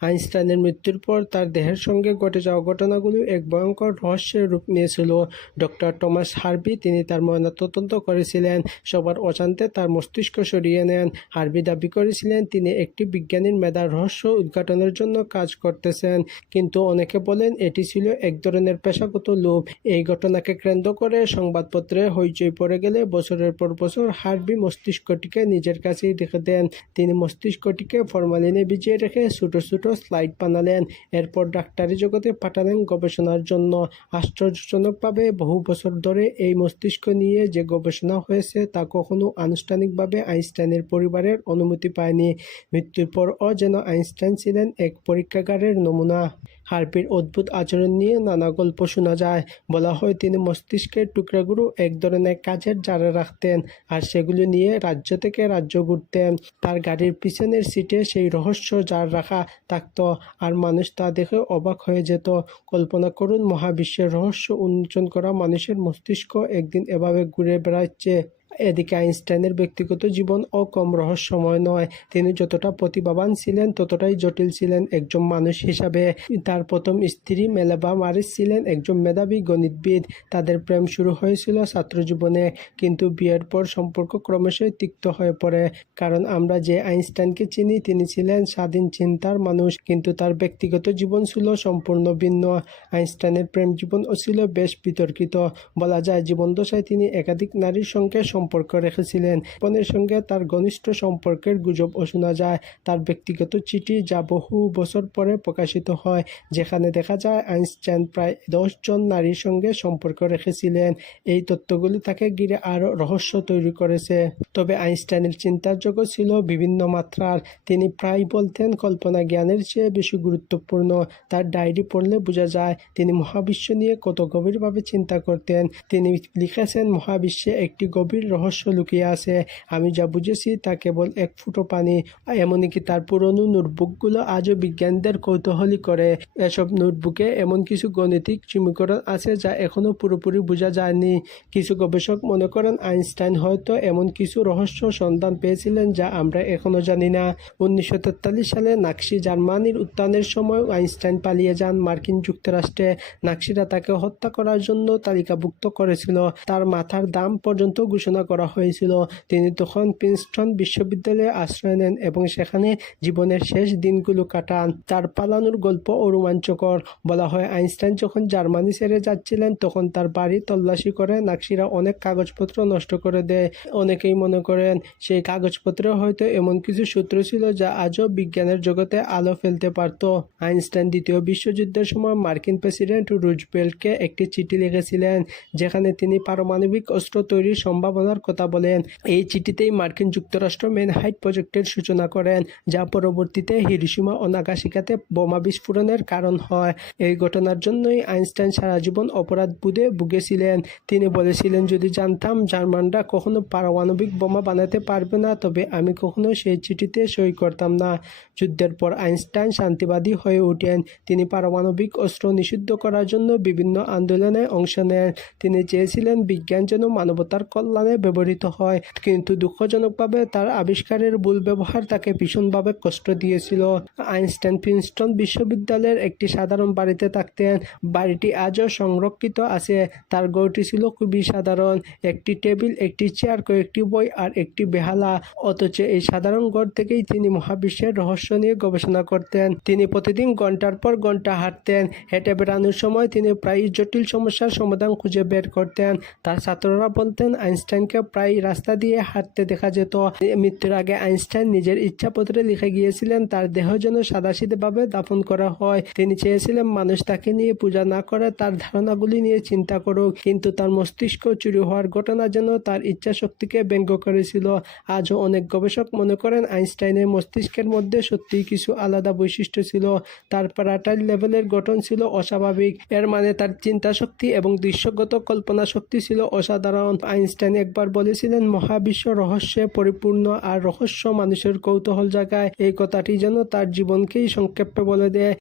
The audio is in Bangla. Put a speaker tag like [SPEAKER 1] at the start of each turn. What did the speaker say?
[SPEAKER 1] আইনস্টাইনের মৃত্যুর পর তার দেহের সঙ্গে ঘটে যাওয়া ঘটনাগুলো এক ভয়ঙ্কর রহস্যের রূপ নিয়েছিল। ডক্টর টমাস হার্বি তিনি তার ময়নাতদন্ত করেছিলেন। সবার অজান্তে তার মস্তিষ্ক সরিয়ে নেন। হার্বি দাবি করেছিলেন, তিনি একটি বিজ্ঞানীর মেধার রহস্য উদ্ঘাটনের জন্য কাজ করতেছেন। কিন্তু অনেকে বলেন, এটি ছিল এক ধরনের পেশাগত লোভ। এই ঘটনাকে কেন্দ্র করে সংবাদপত্রে হইচই পড়ে গেলে বছরের পর বছর হার্বি মস্তিষ্কটিকে নিজের কাছেই রেখে দেন। তিনি মস্তিষ্কটিকে ফরমালিনে ভিজিয়ে রেখে ছোট ছোট স্লাইড বানালেন। এরপর ডাক্তারি জগতে পাঠালেন গবেষণার জন্য। আশ্চর্যজনকভাবে বহু বছর ধরে এই মস্তিষ্ক নিয়ে যে গবেষণা হয়েছে তা কখনো আনুষ্ঠানিকভাবে আইনস্টাইনের পরিবারের অনুমতি পায়নি। মৃত্যুর পরও যেন আইনস্টাইন ছিলেন এক পরীক্ষাগারের নমুনা। হার্পির অদ্ভুত আচরণ নিয়ে নানা গল্প শোনা যায়। বলা হয়, তিনি মস্তিষ্কের টুকরাগুলো এক ধরনের কাজের জারে রাখতেন আর সেগুলো নিয়ে রাজ্য থেকে রাজ্য ঘুরতেন। তার গাড়ির পিছনের সিটে সেই রহস্য জার রাখা থাকতো আর মানুষ তা দেখে অবাক হয়ে যেত। কল্পনা করুন, মহাবিশ্বের রহস্য উন্মোচন করা মানুষের মস্তিষ্ক একদিন এভাবে ঘুরে বেড়াচ্ছে। এদিকে আইনস্টাইনের ব্যক্তিগত জীবন ও কম রহস্যময় নয়। তিনি যতটা প্রতিভাবান ছিলেন, ততটাই জটিল ছিলেন একজন মানুষ হিসাবে। তার প্রথম স্ত্রী মেলেবা মারিস ছিলেন একজন মেধাবী গণিতবিদ। তাদের প্রেম শুরু হয়েছিল ছাত্র জীবনে, কিন্তু বিয়ের পর সম্পর্ক ক্রমশই তিক্ত হয়ে পড়ে। কারণ আমরা যে আইনস্টাইনকে চিনি, তিনি ছিলেন স্বাধীন চিন্তার মানুষ, কিন্তু তার ব্যক্তিগত জীবন ছিল সম্পূর্ণ ভিন্ন। আইনস্টাইনের প্রেম জীবনও ছিল বেশ বিতর্কিত। বলা যায়, জীবনদশায় তিনি একাধিক নারীর সঙ্গে সম্পর্ক রেখেছিলেন। বোনের সঙ্গে তার ঘনিষ্ঠ সম্পর্কের গুজবও শোনা যায়। তার ব্যক্তিগত চিঠি যা বহু বছর পরে প্রকাশিত হয়, যেখানে দেখা যায় আইনস্টাইন প্রায় দশজন নারীর সঙ্গে সম্পর্ক রেখেছিলেন। এই তথ্যগুলি তাকে ঘিরে আরও রহস্য তৈরি করেছে। তবে আইনস্টাইনের চিন্তার জগৎ ছিল বিভিন্ন মাত্রার। তিনি প্রায় বলতেন কল্পনা জ্ঞানের চেয়ে বেশি গুরুত্বপূর্ণ। তার ডায়েরি পড়লে বোঝা যায়, তিনি মহাবিশ্ব নিয়ে কত গভীরভাবে চিন্তা করতেন। তিনি লিখেছেন, মহাবিশ্বে একটি গভীর রহস্য লুকিয়ে আছে। আমি যা বুঝেছি তা কেবল এক ফুটো পানি এমনকি তার পুরনো নোটবুকগুলো আজও বিজ্ঞানীদের কৌতূহলী করে। এসব নোটবুকে এমন কিছু গণিতিক সমীকরণ আছে যা এখনও পুরোপুরি বোঝা যায়নি। কিছু গবেষক মনে করেন আইনস্টাইন হয়তো এমন কিছু রহস্য সন্ধান পেয়েছিলেন যা আমরা এখনও জানি না। উনিশশো তেতাল্লিশ সালে নাক্সি জার্মানির উত্থানের সময় আইনস্টাইন পালিয়ে যান মার্কিন যুক্তরাষ্ট্রে। নাক্সিরা তাকে হত্যা করার জন্য তালিকাভুক্ত করেছিল। তার মাথার দাম পর্যন্ত ঘোষণা করা হয়েছিল। তিনি তখন প্রিন্সটন বিশ্ববিদ্যালয়ে আশ্রয় নেন এবং সেখানে জীবনের শেষ দিনগুলো কাটান। তার পালানোর গল্প ও রোমাঞ্চকর। বলা হয়, আইনস্টাইন যখন জার্মানি ছেড়ে যাচ্ছিলেন, তখন তার বাড়ি তল্লাশি করে নাক্সিরা অনেক কাগজপত্র নষ্ট করে দেয়। অনেকেই মনে করেন, সেই কাগজপত্রে হয়তো এমন কিছু সূত্র ছিল যা আজও বিজ্ঞানের জগতে আলো ফেলতে পারত। আইনস্টাইন দ্বিতীয় বিশ্বযুদ্ধের সময় মার্কিন প্রেসিডেন্ট রুজবেল্টকে একটি চিঠি লিখেছিলেন, যেখানে তিনি পারমাণবিক অস্ত্র তৈরির সম্ভাবনার কথা বলেন। এই চিঠিতেই মার্কিন যুক্তরাষ্ট্র মেনহাইট প্রজেক্টের সূচনা করেন, যা পরবর্তীতে হিরোশিমা ও নাগাসাকিতে বোমা বিস্ফোরণের কারণ হয়। এই ঘটনার জন্যই আইনস্টাইন সারা জীবন অপরাধ বোধে ভুগেছিলেন। তিনি বলেছিলেন, যদি জানতাম জার্মানরা কখনো পারমাণবিক বোমা বানাতে পারবে না, তবে আমি কখনো সেই চিঠিতে সই করতাম না। যুদ্ধের পর আইনস্টাইন শান্তিবাদী হয়ে ওঠেন। তিনি পারমাণবিক অস্ত্র নিষিদ্ধ করার জন্য বিভিন্ন আন্দোলনে অংশ নেন। তিনি চেয়েছিলেন বিজ্ঞান যেন মানবতার কল্যাণে ব্যবহৃত হয়। কিন্তু দুঃখজনকভাবে তার আবিষ্কারের ভুল ব্যবহার তাকে ভীষণভাবে কষ্ট দিয়েছিল। আইনস্টাইন প্রিন্সটন বিশ্ববিদ্যালয়ের একটি সাধারণ বাড়িতে থাকতেন। বাড়িটি আজও সংরক্ষিত আছে। তার ঘরটি ছিল খুবই সাধারণ। একটি টেবিল, একটি চেয়ার, কয়েকটি বই আর একটি বেহালা। অথচ এই সাধারণ ঘর থেকেই তিনি মহাবিশ্বের রহস্য নিয়ে গবেষণা করতেন। তিনি প্রতিদিন ঘণ্টার পর ঘণ্টা হাঁটতেন। হেঁটে বেড়ানোর সময় তিনি প্রায় জটিল সমস্যার সমাধান খুঁজে বের করতেন। তার ছাত্ররা বলতেন আইনস্টাইনকে প্রায় রাস্তা দিয়ে হাঁটতে দেখা যেত। মৃত্যুর আগে আইনস্টাইন নিজের ইচ্ছাপত্রে লিখে গিয়েছিলেন তার দেহ যেন সাদাসিধেভাবে দাফন করা হয়। তিনি চেয়েছিলেন, মানুষ তাকে নিয়ে পূজা না করে তার ধারণাগুলি নিয়ে চিন্তা করুক, কিন্তু তার মস্তিষ্ক চুরি হওয়ার ঘটনা যেন তার ইচ্ছা শক্তিকে ব্যঙ্গ করেছিল। আজও অনেক গবেষক মনে করেন আইনস্টাইনের মস্তিষ্কের মধ্যে সত্যিই কিছু আলাদা বৈশিষ্ট্য ছিল। তার প্যারাটাইল লেভেলের গঠন ছিল অস্বাভাবিক। এর মানে তার চিন্তা শক্তি এবং দৃশ্যগত কল্পনা শক্তি ছিল অসাধারণ। আইনস্টাইন একবার বলেছিলেন, মহাবিশ্ব রহস্যে পরিপূর্ণ আর রহস্য মানুষের কৌতূহল জাগায়। এই কথাটি যেন তার জীবনকেই সংক্ষেপে বলে দেয়।